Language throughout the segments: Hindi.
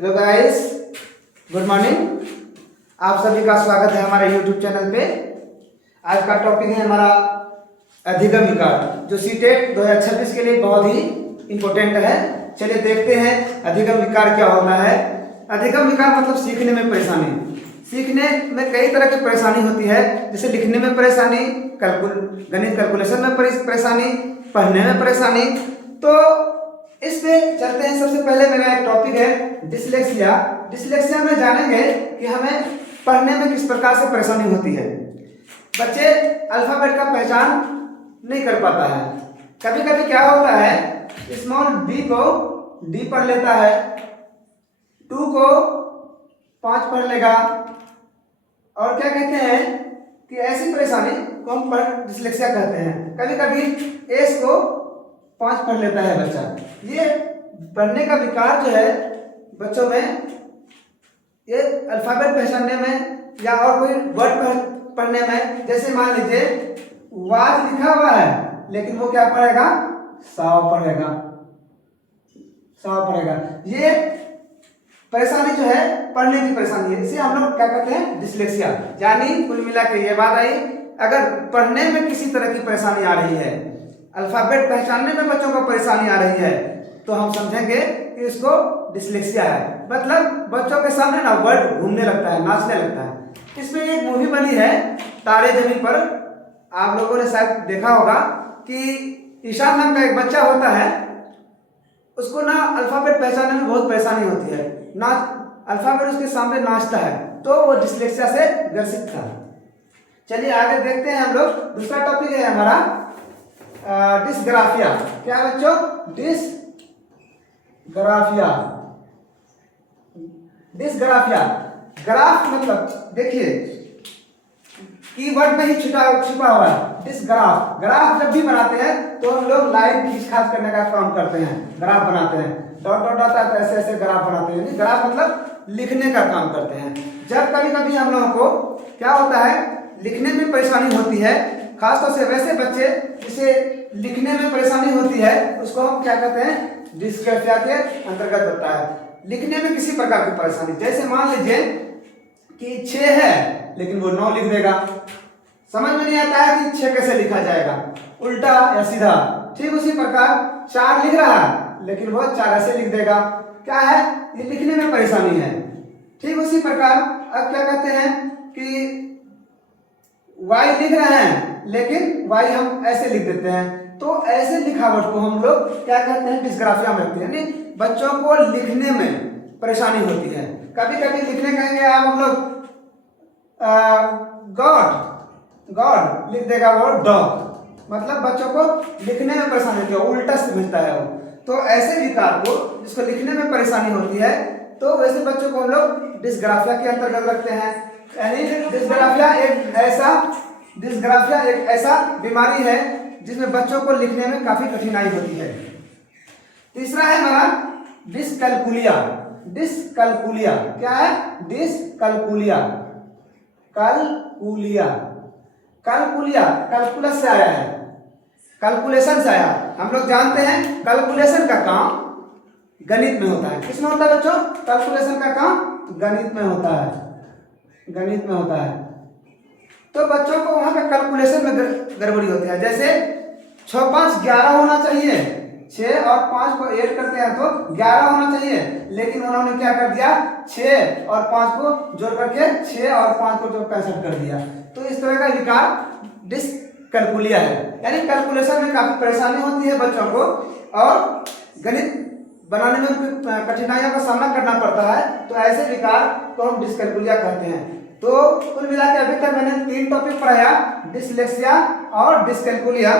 Hello guys, good morning. आप सभी का स्वागत है हमारे यूट्यूब चैनल पे। आज का टॉपिक है हमारा अधिगम विकार, जो सीटेट 2026 के लिए बहुत ही इम्पोर्टेंट है। चलिए देखते हैं अधिगम विकार क्या होता है। अधिगम विकार मतलब सीखने में परेशानी। सीखने में कई तरह की परेशानी होती है, जैसे लिखने में परेशानी, गणित कैलकुलेशन में परेशानी, पढ़ने में परेशानी। तो इस पे चलते हैं। सबसे पहले मेरा एक टॉपिक है डिसलेक्सिया। डिसलेक्सिया में जानेंगे कि हमें पढ़ने में किस प्रकार से परेशानी होती है। बच्चे अल्फाबेट का पहचान नहीं कर पाता है। कभी कभी क्या होता है, स्मॉल डी को डी पढ़ लेता है, 2 को 5 पढ़ लेगा, और क्या कहते हैं कि ऐसी परेशानी को हम डिसलेक्सिया कहते हैं। कभी कभी एस को 5 पढ़ लेता है बच्चा। ये पढ़ने का विकार जो है बच्चों में, ये अल्फाबेट पहचानने में या और कोई वर्ड पढ़ने में, जैसे मान लीजिए वाज लिखा हुआ है लेकिन वो क्या पढ़ेगा, साव पढ़ेगा, साव पढ़ेगा। ये परेशानी जो है पढ़ने की परेशानी है, इसे हम लोग क्या कहते हैं, डिसलेक्सिया। यानी कुल मिला के ये बात आई, अगर पढ़ने में किसी तरह की परेशानी आ रही है, अल्फाबेट पहचानने में बच्चों को परेशानी आ रही है, तो हम समझेंगे कि इसको डिसलेक्सिया है। मतलब बच्चों के सामने ना वर्ड घूमने लगता है, नाचने लगता है। इसमें एक मूवी बनी है तारे जमीन पर, आप लोगों ने शायद देखा होगा कि ईशान नाम का एक बच्चा होता है, उसको ना अल्फाबेट पहचानने में बहुत परेशानी होती है, ना अल्फाबेट उसके सामने नाचता है, तो वो डिसलेक्सिया से ग्रसित था। चलिए आगे देखते हैं हम लोग। दूसरा टॉपिक है हमारा डिसग्राफिया। क्या है बच्चों, डिसग्राफिया। डिसग्राफिया, ग्राफ मतलब देखिए कीवर्ड में ही छुपा हुआ है डिसग्राफ। ग्राफ जब भी बनाते हैं तो हम लोग लाइन खींच करने का काम करते हैं, ग्राफ बनाते हैं, डॉट डॉट आता है तो ऐसे ऐसे ग्राफ बनाते हैं। ग्राफ मतलब लिखने का काम करते हैं। जब कभी कभी हम लोगों को क्या होता है, लिखने में परेशानी होती है, खासतौर से वैसे बच्चे जिसे लिखने में परेशानी होती है, उसको हम क्या कहते हैं, डिसग्राफिया के अंतर्गत होता है। लिखने में किसी प्रकार की परेशानी, जैसे मान लीजिए कि 6 है लेकिन वो 9 लिख देगा, समझ में नहीं आता है कि 6 कैसे लिखा जाएगा, उल्टा या सीधा। ठीक उसी प्रकार 4 लिख रहा है लेकिन वो 4 ऐसे लिख देगा। क्या है, ये लिखने में परेशानी है। ठीक उसी प्रकार अब क्या कहते हैं कि y लिख रहे हैं लेकिन y हम ऐसे लिख देते हैं, तो ऐसे लिखावट को हम लोग क्या कहते हैं, डिसग्राफिया में रखते हैं। यानी बच्चों को लिखने में परेशानी होती है। कभी कभी लिखने कहेंगे आप हम लोग गॉड, गॉड लिख देगा वो डॉग, मतलब बच्चों को लिखने में परेशानी होती है, उल्टा से भेजता है वो। तो ऐसे विकार को जिसको लिखने में परेशानी होती है, तो वैसे बच्चों को हम लोग डिसग्राफिया के अंतर्गत रखते हैं। यानी डिसग्राफिया एक ऐसा बीमारी है जिसमें बच्चों को लिखने में काफी कठिनाई होती है। तीसरा है हमारा डिसकैलकुलिया। डिसकैलकुलिया क्या है, डिसकैलकुलिया, कैलकुलिया, कैलकुलिया कैलकुलस से आया है, कैलकुलेशन से आया। हम लोग जानते हैं कैलकुलेशन का काम गणित में होता है। किसमें होता है बच्चों, कैलकुलेशन का काम गणित में होता है, गणित में होता है। तो बच्चों को वहां पे कैलकुलेशन में गड़बड़ी होती है। जैसे 6 5 11 होना चाहिए, 6 और 5 को ऐड करते हैं तो 11 होना चाहिए, लेकिन उन्होंने क्या कर दिया, 6 और 5 को जोड़ करके 6 और 5 को जोड़ 65 कर दिया। तो इस तरह का विकार डिसकैलकुलिया है। यानी कैलकुलेशन में काफी परेशानी होती है बच्चों को, और गणित बनाने में कठिनाइयों का सामना करना पड़ता है। तो ऐसे विकार को हम डिसकैलकुलिया कहते हैं। तो कुल मिला के अभी तक मैंने 3 टॉपिक पढ़ाया, डिसलेक्सिया और डिसकैलकुलिया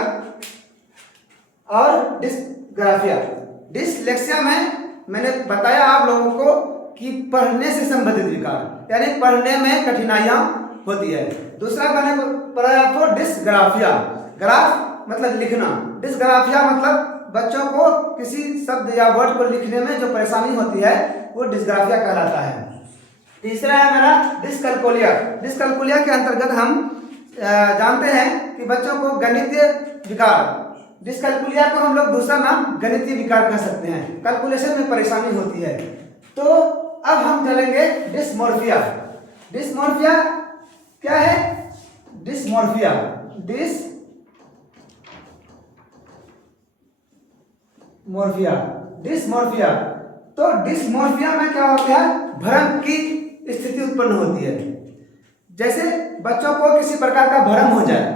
और डिसग्राफिया। डिसलेक्सिया में मैंने बताया आप लोगों को कि पढ़ने से संबंधित विकार, यानी पढ़ने में कठिनाइयां होती है। दूसरा मैंने पढ़ाया आपको डिसग्राफिया, ग्राफ मतलब लिखना, डिसग्राफिया मतलब बच्चों को किसी शब्द या वर्ड को लिखने में जो परेशानी होती है वो डिसग्राफिया कहलाता है। तीसरा है मेरा डिसकैलकुलिया। डिसकैलकुलिया के अंतर्गत हम जानते हैं कि बच्चों को गणितीय विकार, डिसकैलकुलिया को हम लोग दूसरा नाम गणितीय विकार कह सकते हैं। कैलकुलेशन में परेशानी होती है। तो अब हम चलेंगे डिस्मोर्फिया। डिस्मोर्फिया क्या है? Dysmorphia, dysmorphia, dysmorphia. तो डिस्मोर्फिया में क्या होता है? भ्रम की स्थिति उत्पन्न होती है। जैसे बच्चों को किसी प्रकार का भ्रम हो जाए,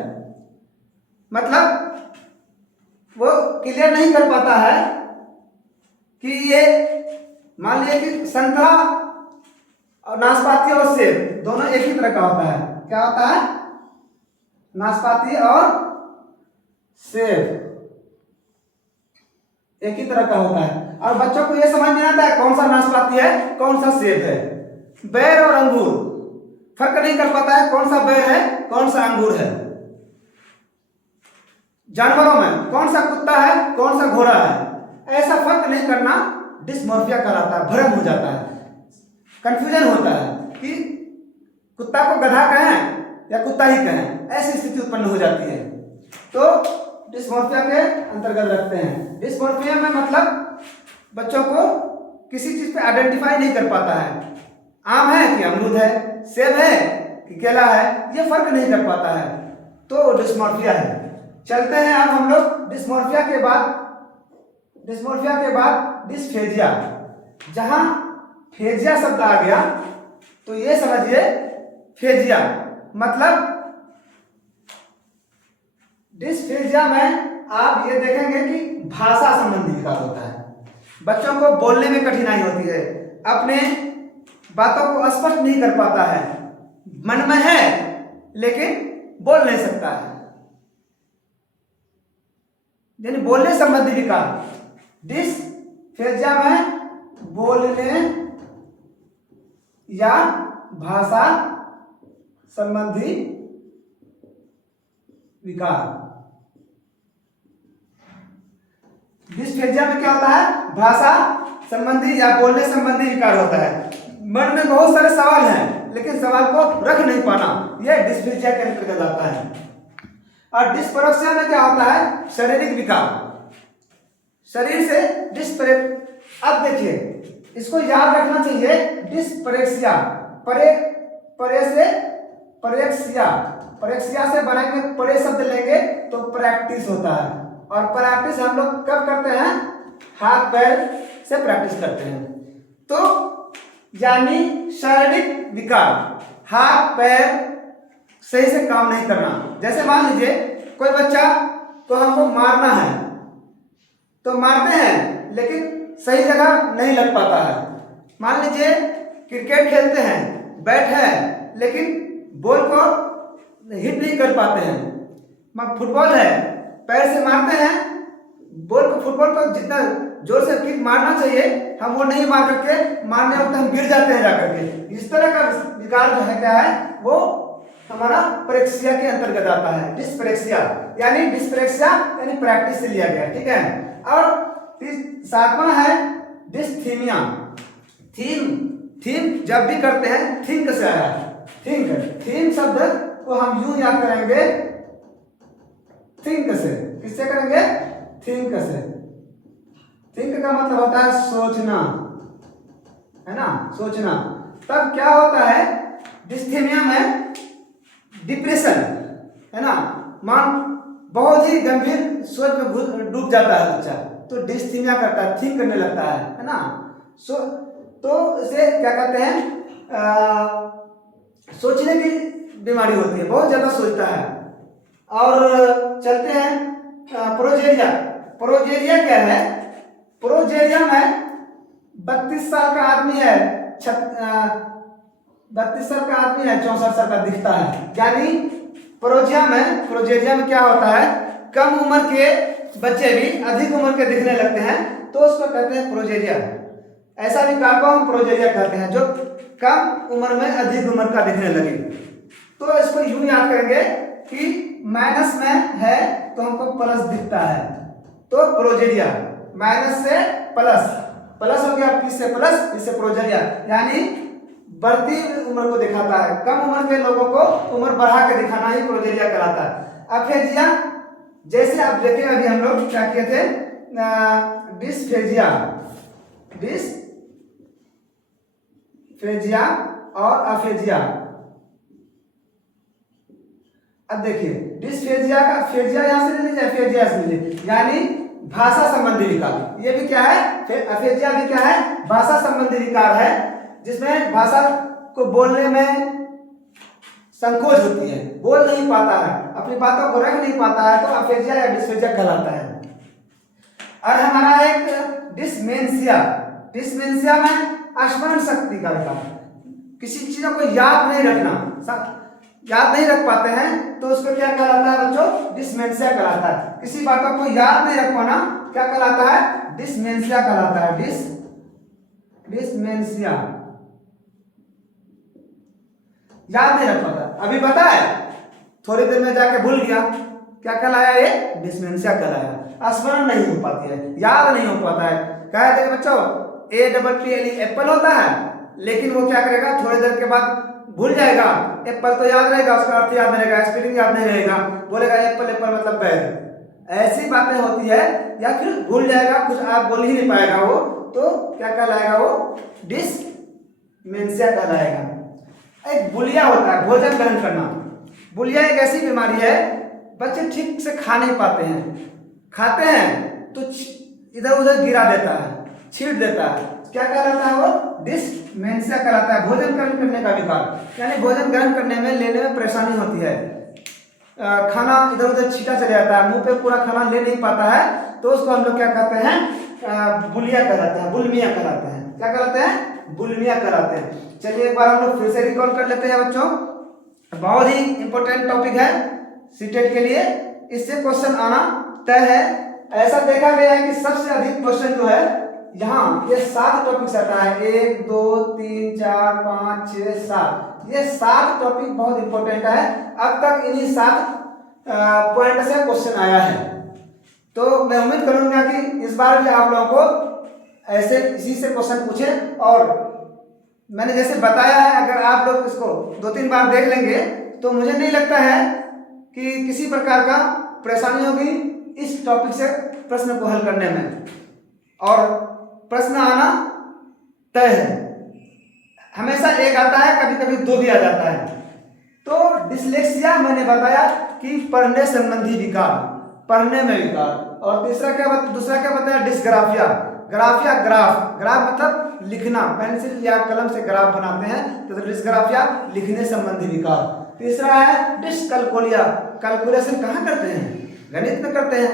मतलब वो क्लियर नहीं कर पाता है कि ये, मान लिया कि संतरा और नाशपाती और सेब दोनों एक ही तरह का होता है। क्या होता है? नाशपाती और सेब एक ही तरह का होता है, और बच्चों को यह समझ नहीं आता है कौन सा नाशपाती है कौन सा सेब है। बेर और अंगूर फर्क नहीं कर पाता है कौन सा बेर है कौन सा अंगूर है। जानवरों में कौन सा कुत्ता है कौन सा घोड़ा है, ऐसा फर्क नहीं करना डिस्मोर्फिया कहलाता है। भ्रम हो जाता है, कंफ्यूजन होता है कि कुत्ता को गधा कहें या कुत्ता ही कहें, ऐसी स्थिति उत्पन्न हो जाती है। तो डिस्मोर्फिया के अंतर्गत रखते हैं। डिस्मोर्फिया में मतलब बच्चों को किसी चीज पे आइडेंटिफाई नहीं कर पाता है, आम है कि अमरूद है, सेब है कि केला है, ये फर्क नहीं कर पाता है, तो डिस्मोर्फिया है। चलते हैं अब हम लोग डिस्मोर्फिया के बाद डिस्फेजिया। जहां फेजिया शब्द आ गया तो ये समझिए फेजिया मतलब डिस्फेजिया में आप ये देखेंगे कि भाषा संबंधी विकार होता है। बच्चों को बोलने में कठिनाई होती है, अपने बातों को स्पष्ट नहीं कर पाता है, मन में है लेकिन बोल नहीं सकता है, यानी बोलने संबंधी विकार। डिस्फेजिया में बोलने या भाषा संबंधी विकार। डिस्फेजिया में क्या होता है? भाषा संबंधी या बोलने संबंधी विकार होता है। मन में बहुत सारे सवाल हैं लेकिन सवाल को रख नहीं पाना, यह डिस्फेजिया के अंतर्गत आता है। और डिस्परक्सिया में क्या होता है? शारीरिक विकार, शरीर से अब देखिए इसको याद रखना चाहिए। डिस्परेक्सिया, परेक्सिया से बनाएंगे, परे शब्द लेंगे तो प्रैक्टिस होता है, और प्रैक्टिस हम लोग कब करते हैं? हाथ पैर से प्रैक्टिस करते हैं। तो यानी शारीरिक विकार, हाथ पैर सही से काम नहीं करना। जैसे मान लीजिए कोई बच्चा को हमको मारना है तो मारते हैं लेकिन सही जगह नहीं लग पाता है। मान लीजिए क्रिकेट खेलते हैं, बैट है लेकिन बॉल को हिट नहीं कर पाते हैं। फुटबॉल है, पैर से मारते हैं बॉल को, फुटबॉल को जितना जोर से किक मारना चाहिए हम वो नहीं मार करके, मारने वक्त हम गिर जाते हैं जाकर के। इस तरह का विकार जो है क्या है? वो हमारा प्रेक्सिया के अंतर्गत आता है। डिस्प्रेक्सिया यानी प्रैक्टिस से लिया गया, ठीक है। और सातवां है डिस्थीमिया। थीम जब भी करते हैं थिंक से आया है। थीम शब्द को हम यूं याद करेंगे थिंक से। किससे करेंगे? थिंक से। थिंक का मतलब होता है सोचना, है ना, सोचना। तब क्या होता है? डिस्थीमिया में डिप्रेशन, है ना, बहुत ही गंभीर सोच में डूब जाता है बच्चा, तो डिस्थीमिया करता है, थिंक करने लगता है ना। तो इसे क्या कहते हैं? सोचने की बीमारी होती है, बहुत ज्यादा सोचता है। और चलते हैं प्रोजेरिया। प्रोजेरिया क्या है? प्रोजेरिया में 32 साल का आदमी है, 32 साल का आदमी है, 64 साल का दिखता है। यानी प्रोजेरिया में क्या होता है? कम उम्र के बच्चे भी अधिक उम्र के दिखने लगते हैं, तो उसको कहते हैं प्रोजेरिया। ऐसा विकार को हम प्रोजेरिया कहते हैं, जो कम उम्र में अधिक उम्र का दिखने लगे। तो इसको यूं याद करेंगे कि माइनस में है तो हमको प्लस दिखता है, तो प्रोजेरिया। माइनस से प्लस हो गया, किससे प्लस, इससे प्रोजेरिया, यानी बढ़ती उम्र को दिखाता है। कम उम्र के लोगों को उम्र बढ़ा के दिखाना ही प्रोजेरिया कहलाता है। अफेजिया, जैसे आप देखें अभी हम लोग क्या किए थे, डिस्फेजिया। डिस्फेजिया और अफेजिया। अब देखिए डिस्फेजिया का फेजिया यहां से ले लीजिए, अफेजिया से ले लीजिए, यानी भाषा संबंधी विकार। ये भी क्या है, अफेजिया भी क्या है, भाषा संबंधी विकार है, जिसमें भाषा को बोलने में संकोच होती है, बोल नहीं पाता है, अपनी बातों को रख नहीं पाता है, तो अफेजिया या डिस्फेजिया कहलाता है। और हमारा एक डिसमेंशिया, डिसमेंशिया में स्मरण शक्ति का विकार, किसी चीजों को याद नहीं रखना, याद नहीं रख पाते हैं तो उसको क्या कहलाता है बच्चों, डिसमेंशिया कहलाता है। किसी बातों को याद नहीं रख पाना क्या कहलाता है, डिसमेंशिया कहलाता है, डिसमेंशिया, याद नहीं रख पाता। अभी पता है, थोड़ी देर में जाके भूल गया, क्या कहलाया ये, डिसमेंशिया कहलाया। स्मरण नहीं हो पाती है, याद नहीं हो पाता है। कहा थे बच्चों APPLE एप्पल होता है, लेकिन वो क्या करेगा, थोड़ी देर के बाद भूल जाएगा। एप्पल तो याद रहेगा, उसका अर्थ याद नहीं रहेगा, स्पेलिंग याद नहीं रहेगा, बोलेगा एप्पल एप्पल मतलब बैग। ऐसी बातें होती है, या फिर भूल जाएगा, कुछ आप बोल ही नहीं पाएगा वो, तो क्या कहलाएगा वो, डिसमेंशिया कहलाएगा। एक बुलिया होता है, भोजन ग्रहण करना। बुलिया एक ऐसी बीमारी है, बच्चे ठीक से खा नहीं पाते हैं, खाते हैं तो इधर उधर गिरा देता है, छीट देता है, क्या कहलाता है वो, डिसमेंशिया कहलाता है। भोजन ग्रहण करने का विकार, यानी भोजन ग्रहण करने में, लेने में परेशानी होती है, खाना इधर उधर छीटा चले जाता है, मुंह पे पूरा खाना ले नहीं पाता है, तो उसको हम लोग क्या कहते हैं, बुलिया कहलाते हैं, बुलिमिया कहलाते हैं। क्या कहलाते हैं, बुलिमिया कहलाते हैं। चलिए एक बार हम लोग फिर से रिकॉल कर लेते हैं बच्चों, बहुत ही इंपॉर्टेंट टॉपिक है सीटेट के लिए, इससे क्वेश्चन आना तय है। ऐसा देखा गया है कि सबसे अधिक क्वेश्चन जो है यहाँ ये 7 टॉपिक आता है, 1 2 3 4 5 6 7, ये 7 टॉपिक बहुत इंपॉर्टेंट है। अब तक इन्हीं 7 पॉइंट से क्वेश्चन आया है, तो मैं उम्मीद करूंगा कि इस बार भी आप लोगों को ऐसे इसी से क्वेश्चन पूछे। और मैंने जैसे बताया है, अगर आप लोग इसको 2-3 बार देख लेंगे तो मुझे नहीं लगता है कि किसी प्रकार का परेशानी होगी इस टॉपिक से प्रश्न को हल करने में, और प्रश्न आना तय है। हमेशा एक आता है, कभी कभी 2 भी आ जाता है। तो डिसलेक्सिया मैंने बताया कि पढ़ने संबंधी विकार, पढ़ने में विकार। और दूसरा क्या बताया, डिस्ग्राफिया, ग्राफिया ग्राफ, ग्राफ मतलब लिखना, पेंसिल या कलम से ग्राफ बनाते हैं, तो डिस्ग्राफिया लिखने संबंधी विकार। तीसरा है डिसकैलकुलिया, कैलकुलेशन कहाँ करते हैं, गणित में करते हैं,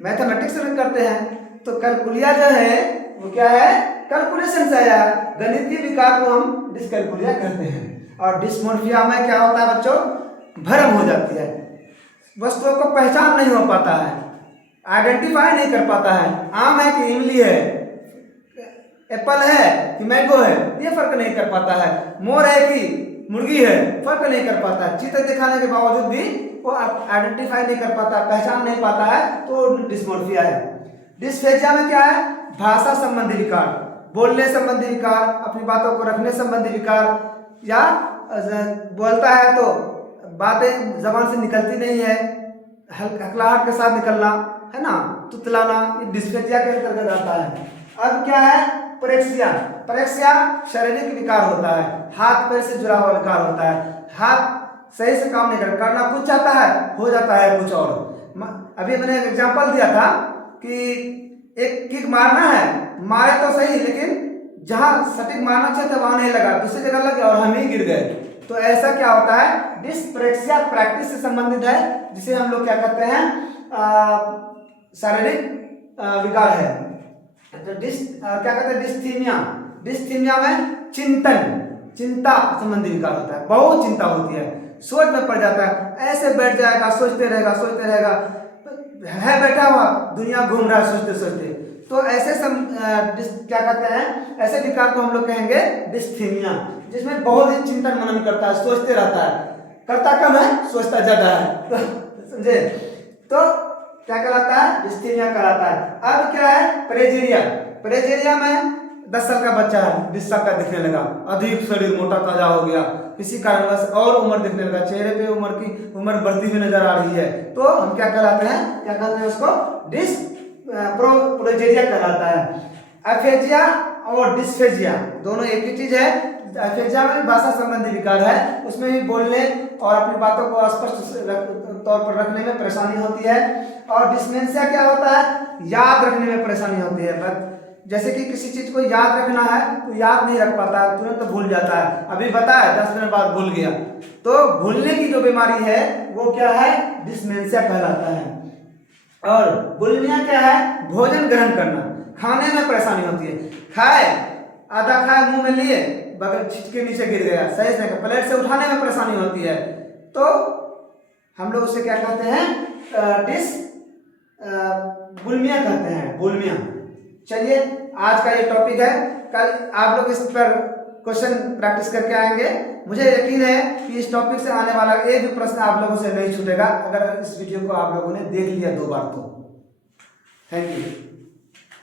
मैथमेटिक्स में करते हैं, तो कैलकुलिया जो है वो क्या है, कैलकुलेशन से आया, गणितीय विकार को हम डिसकैलकुलिया कहते हैं। और डिस्मोर्फिया में क्या होता है बच्चों, भ्रम हो जाती है, वस्तुओं को पहचान नहीं हो पाता है, आइडेंटिफाई नहीं कर पाता है, आम है कि इमली है, एप्पल है कि मैंगो है, ये फर्क नहीं कर पाता है, मोर है कि मुर्गी है, फर्क नहीं कर पाता है, चित्र दिखाने के बावजूद भी वो आइडेंटिफाई नहीं कर पाता, पहचान नहीं पाता है, तो डिस्मोर्फिया है। डिस्फेजिया में क्या है, भाषा संबंधी विकार, बोलने संबंधी विकार, अपनी बातों को रखने संबंधी विकार, या बोलता है तो बातें जबान से निकलती नहीं है, हकलाहट के साथ निकलना, है ना, तुतलाना, ये डिस्फेजिया के अंतर्गत आता है। अब क्या है, परेक्सिया, परेक्सिया शारीरिक विकार होता है, हाथ पैर से जुड़ा हुआ विकार होता है, हाथ सही से काम नहीं करना कुछ चाहता है, हो जाता है कुछ और। अभी मैंने एक एग्जांपल दिया था कि एक किक मारना है, मारे तो सही, लेकिन जहां सटीक मारना चाहिए था वहां नहीं लगा, दूसरी जगह लग गया और हम ही गिर गए। तो ऐसा क्या होता है, डिस्प्रेक्सिया प्रैक्टिस से संबंधित है, जिसे हम लोग क्या कहते हैं, शारीरिक विकार है। तो क्या कहते हैं, डिस्थीमिया, डिस्थीमिया में चिंता संबंधी विकार होता है, बहुत चिंता होती है, सोच में पड़ जाता है, ऐसे बैठ जाएगा, सोचते रहेगा, है बैठा हुआ, दुनिया घूम रहा है सोचते सोचते। तो ऐसे क्या कहते हैं, ऐसे विकार को हम लोग कहेंगे डिस्थीमिया, जिसमें बहुत ही चिंतन मनन करता है, सोचते रहता है, करता कम है, सोचता ज्यादा है, समझे, तो क्या कहलाता है, डिस्थीमिया कहलाता है। अब क्या है, प्रेजेरिया, प्रेजेरिया में 10 साल का बच्चा है, 20 साल का दिखने लगा, अधिक शरीर मोटा ताजा हो गया, किसी कारणवश और उम्र दिखने लगा, चेहरे पे उम्र बढ़ती हुई नजर आ रही है, तो हम क्या कहलाते हैं, क्या कहते हैं उसको, प्रोजेरिया कहलाता है। अफेजिया और डिस्फेजिया दोनों एक ही चीज है, अफेजिया में भी भाषा संबंधी विकार है, उसमें भी बोलने और अपनी बातों को स्पष्ट तौर पर रखने में परेशानी होती है। और डिस्मेंशिया क्या होता है, याद रखने में परेशानी होती है। जैसे कि किसी चीज को याद रखना है तो याद नहीं रख पाता, तुरंत तो भूल जाता है। अभी बताया 10 मिनट बाद भूल गया, तो भूलने की जो बीमारी है वो क्या है, डिस्मेंशिया कहलाता है। और बुलिमिया क्या है, भोजन ग्रहण करना, खाने में परेशानी होती है। खाए, आधा खाए मुंह में लिए, बगल छिटके नीचे गिर गया, सही से प्लेट से उठाने में परेशानी होती है, तो हम लोग उसे क्या कहते हैं, बुलिमिया कहते हैं, बुलिमिया। चलिए आज का ये टॉपिक है, कल आप लोग इस पर क्वेश्चन प्रैक्टिस करके आएंगे। मुझे यकीन है कि इस टॉपिक से आने वाला एक भी प्रश्न आप लोगों से नहीं छूटेगा, अगर इस वीडियो को आप लोगों ने देख लिया 2 बार तो। Thank you.